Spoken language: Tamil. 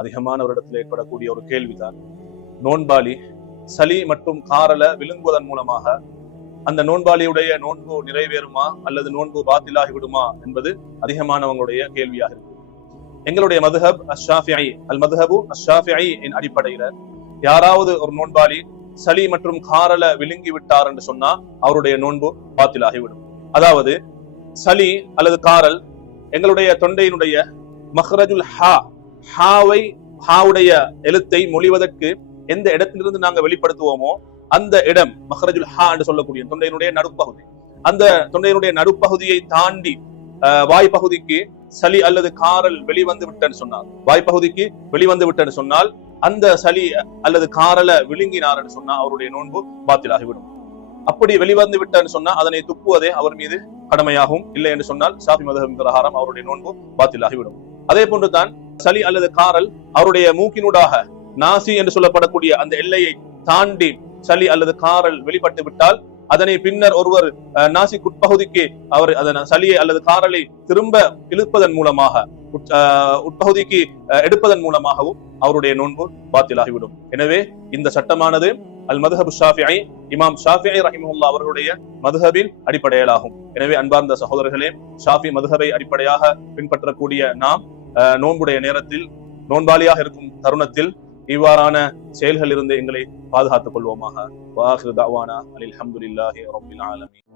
அதிகமானவரிடத்தில் ஏற்படக்கூடிய ஒரு கேள்விதான். நோன்பாளி சளி மற்றும் காரல விழுங்குவதன் மூலமாக அந்த நோன்பாளியுடைய நோன்பு நிறைவேறுமா அல்லது நோன்பு பாத்திலாகி விடுமா என்பது அதிகமானவங்களுடைய கேள்வியாக இருக்கு. எங்களுடைய மதுஹப் அஷ்ஷாஃபிஈ மதுஹபு அஷ்ஷாஃபிஈ இன் அடிப்படையில யாராவது ஒரு நோன்பாளி சளி மற்றும் காரல விழுங்கி விட்டார் என்று சொன்னா அவருடைய நோன்பு பாத்திலாகிவிடும். அதாவது சளி அல்லது காரல் எங்களுடைய தொண்டையினுடைய மஹ்ரஜுல் ஹாவுடைய எழுத்தை மொழிவதற்கு எந்த இடத்திலிருந்து நாங்க வெளிப்படுத்துவோமோ அந்த இடம் மஹ்ரஜுல் ஹா என்று சொல்லக்கூடிய தொண்டையினுடைய நடுப்பகுதி. அந்த தொண்டையினுடைய நடுப்பகுதியை தாண்டி வாய்ப்பகுதிக்கு சளி அல்லது காரல் வெளிவந்து விட்டேன்னு சொன்னால், வாய்ப்பகுதிக்கு வெளிவந்து விட்டேன்னு சொன்னால் அந்த சளி அல்லது காரலை விழுங்கினார் என்று சொன்னா அவருடைய நோன்பு பாத்திலாகிவிடும். அப்படி வெளிவந்து விட்டேன்னு சொன்னா அதனை துப்புவதே அவர் மீது கடமையாகும். இல்லை என்று சொன்னால் ஷாஃபி மதுஹப் பிரகாரம் அவருடைய நோன்பு பாத்திலாகிவிடும். அதே போன்றுதான் சளி அல்லது காரல் அவருடைய மூக்கினூடாக நாசி என்று சொல்லப்படக்கூடிய அந்த எல்லையை தாண்டி சளி அல்லது காரல் வெளிப்பட்டு விட்டால் அதனை பின்னர் ஒருவர் நாசி உட்பகுதிக்கு அவர் அதன் சளியை அல்லது காரலை திரும்ப இழுப்பதன் மூலமாக உட்பகுதிக்கு எடுப்பதன் மூலமாகவும் அவருடைய நோன்பு பாத்திலாகிவிடும். எனவே இந்த சட்டமானது அல் மதுஹப் ஷாஃபிஈ இமாம் ஷாஃபிஈ ரஹிமஹுல்லாஹ் அவர்களுடைய மதுஹபின் அடிப்படையிலாகும். எனவே அன்பார்ந்த சகோதரர்களே, ஷாஃபி மதுஹபை அடிப்படையாக பின்பற்றக்கூடிய நாம் நோன்புடைய நேரத்தில் நோன்பாளியாக இருக்கும் தருணத்தில் இவ்வாறான செயல்கள் இருந்து எங்களை பாதுகாத்துக் கொள்வோமாக. வாஹிரு தஅவானா அல்ஹம்துலில்லாஹி ரப்பில் ஆலமீன்.